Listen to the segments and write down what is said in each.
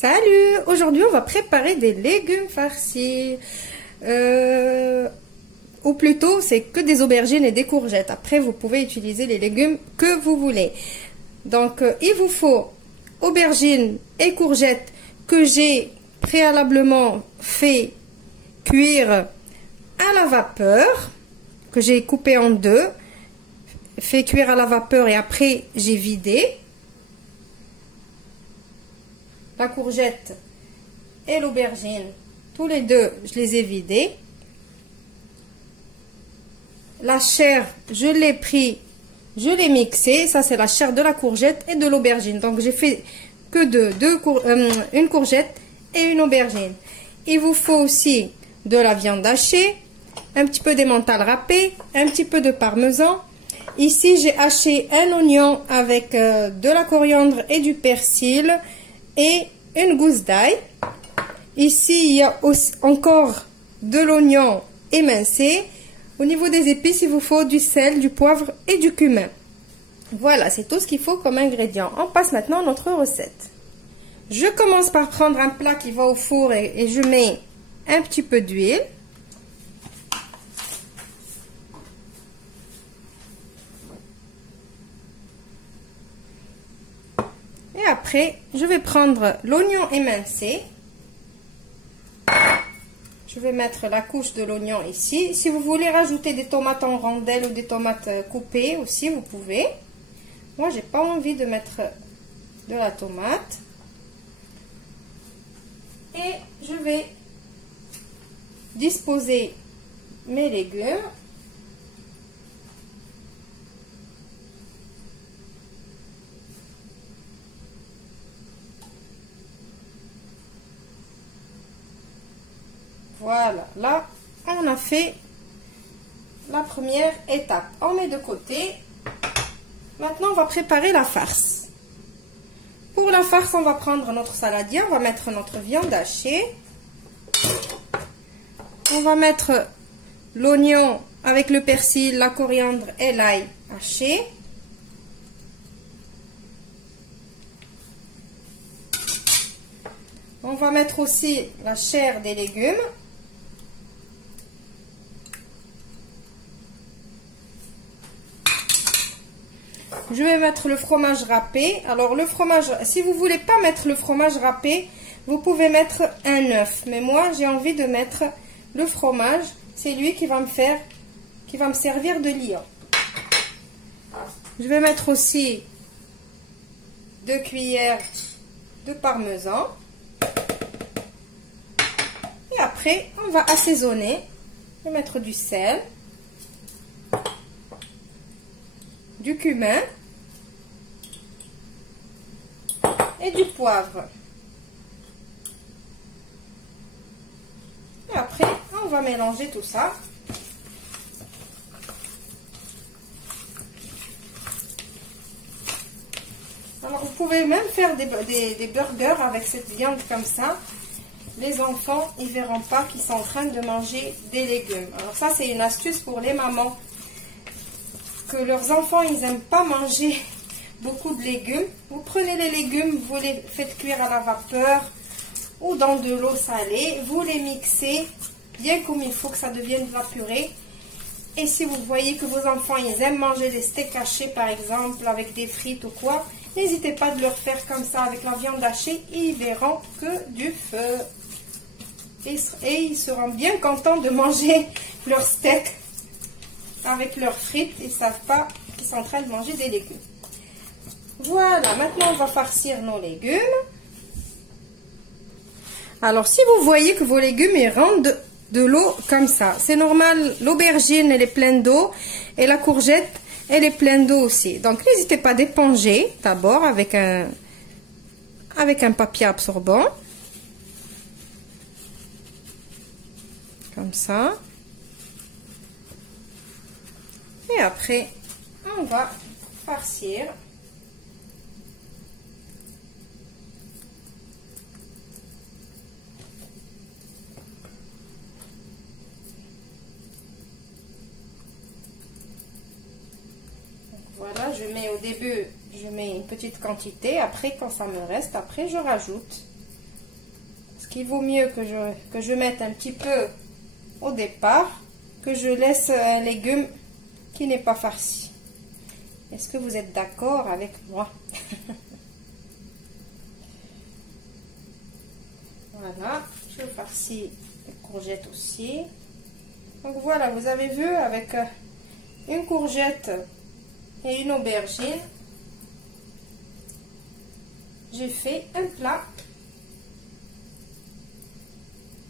Salut! Aujourd'hui, on va préparer des légumes farcis. Ou plutôt, c'est que des aubergines et des courgettes. Après, vous pouvez utiliser les légumes que vous voulez. Donc, il vous faut aubergines et courgettes que j'ai préalablement fait cuire à la vapeur, que j'ai coupé en deux, fait cuire à la vapeur et après j'ai vidé. La courgette et l'aubergine, tous les deux, je les ai vidés. La chair, je l'ai pris, je l'ai mixée. Ça, c'est la chair de la courgette et de l'aubergine. Donc, j'ai fait que une courgette et une aubergine. Il vous faut aussi de la viande hachée, un petit peu d'emmental râpé, un petit peu de parmesan. Ici, j'ai haché un oignon avec de la coriandre et du persil et une gousse d'ail. Ici, il y a aussi encore de l'oignon émincé. Au niveau des épices, il vous faut du sel, du poivre et du cumin. Voilà, c'est tout ce qu'il faut comme ingrédient. On passe maintenant à notre recette. Je commence par prendre un plat qui va au four et je mets un petit peu d'huile. Et après, je vais prendre l'oignon émincé. Je vais mettre la couche de l'oignon ici. Si vous voulez rajouter des tomates en rondelles ou des tomates coupées aussi, vous pouvez. Moi, j'ai pas envie de mettre de la tomate. Et je vais disposer mes légumes. Voilà, là, on a fait la première étape. On met de côté. Maintenant, on va préparer la farce. Pour la farce, on va prendre notre saladier. On va mettre notre viande hachée. On va mettre l'oignon avec le persil, la coriandre et l'ail haché. On va mettre aussi la chair des légumes. Je vais mettre le fromage râpé. Alors le fromage, si vous voulez pas mettre le fromage râpé, vous pouvez mettre un œuf. Mais moi, j'ai envie de mettre le fromage. C'est lui qui va me servir de liant. Je vais mettre aussi 2 cuillères de parmesan. Et après, on va assaisonner. Je vais mettre du sel, du cumin et du poivre. Et après, on va mélanger tout ça. Alors, vous pouvez même faire des burgers avec cette viande comme ça. Les enfants, ils verront pas qu'ils sont en train de manger des légumes. Alors ça, c'est une astuce pour les mamans. Que leurs enfants, ils n'aiment pas manger beaucoup de légumes. Vous prenez les légumes, vous les faites cuire à la vapeur ou dans de l'eau salée. Vous les mixez bien comme il faut que ça devienne de la purée. Et si vous voyez que vos enfants, ils aiment manger des steaks hachés, par exemple, avec des frites ou quoi, n'hésitez pas de leur faire comme ça avec la viande hachée. Ils verront que du feu. Et ils seront bien contents de manger leur steak avec leurs frites. Ils ne savent pas qu'ils sont en train de manger des légumes. Voilà, maintenant on va farcir nos légumes. Alors si vous voyez que vos légumes ils rentrent de l'eau comme ça, c'est normal, l'aubergine elle est pleine d'eau et la courgette elle est pleine d'eau aussi. Donc n'hésitez pas d'éponger d'abord avec un papier absorbant. Comme ça. Et après, on va farcir. Voilà, je mets au début, je mets une petite quantité. Après, quand ça me reste, après, je rajoute. il vaut mieux que je mette un petit peu au départ, que je laisse un légume qui n'est pas farci. Est-ce que vous êtes d'accord avec moi? Voilà, je farcis les courgettes aussi. Donc voilà, vous avez vu, avec une courgette et une aubergine, j'ai fait un plat.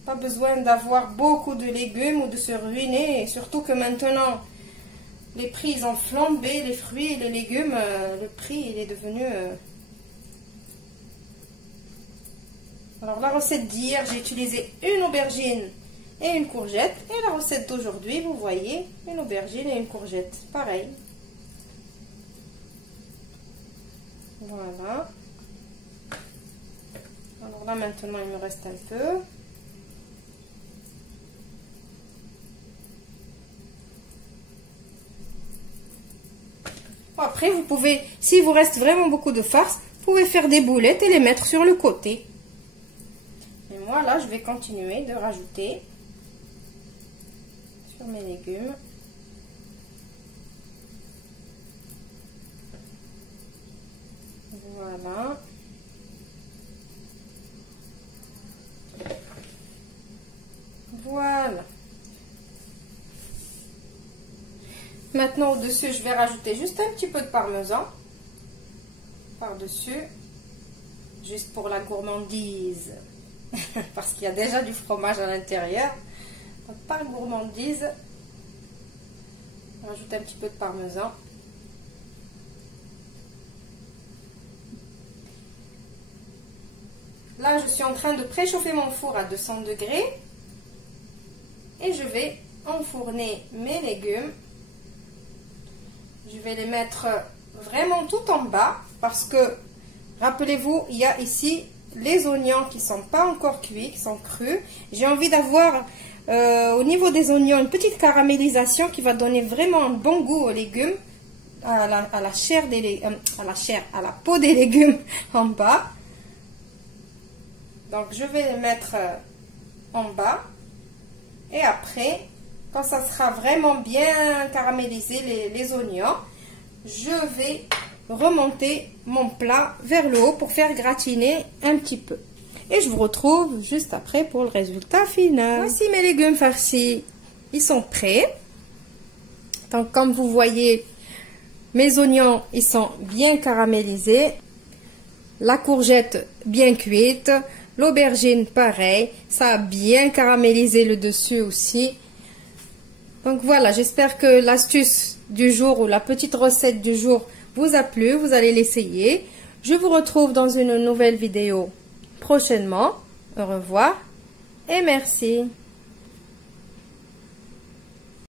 Pas besoin d'avoir beaucoup de légumes ou de se ruiner, et surtout que maintenant les prix ils ont flambé, les fruits et les légumes, le prix il est devenu... Alors la recette d'hier, j'ai utilisé une aubergine et une courgette, et la recette d'aujourd'hui, vous voyez, une aubergine et une courgette, pareil. Voilà. Alors là maintenant il me reste un peu. Après, vous pouvez, s'il vous reste vraiment beaucoup de farce, vous pouvez faire des boulettes et les mettre sur le côté. Et moi, là, je vais continuer de rajouter sur mes légumes. Voilà. Voilà. Maintenant, au-dessus, je vais rajouter juste un petit peu de parmesan par-dessus, juste pour la gourmandise, parce qu'il y a déjà du fromage à l'intérieur. Donc, par gourmandise, je rajoute un petit peu de parmesan. Là, je suis en train de préchauffer mon four à 200 degrés et je vais enfourner mes légumes. Je vais les mettre vraiment tout en bas parce que, rappelez-vous, il y a ici les oignons qui ne sont pas encore cuits, qui sont crus. J'ai envie d'avoir au niveau des oignons une petite caramélisation qui va donner vraiment un bon goût aux légumes, à la chair à la peau des légumes en bas. Donc je vais les mettre en bas et après, quand ça sera vraiment bien caramélisé les oignons, je vais remonter mon plat vers le haut pour faire gratiner un petit peu. Et je vous retrouve juste après pour le résultat final. Voici mes légumes farcis, ils sont prêts. Donc comme vous voyez, mes oignons ils sont bien caramélisés, la courgette bien cuite, l'aubergine pareil, ça a bien caramélisé le dessus aussi. Donc voilà, j'espère que l'astuce du jour ou la petite recette du jour vous a plu, vous allez l'essayer. Je vous retrouve dans une nouvelle vidéo prochainement. Au revoir et merci.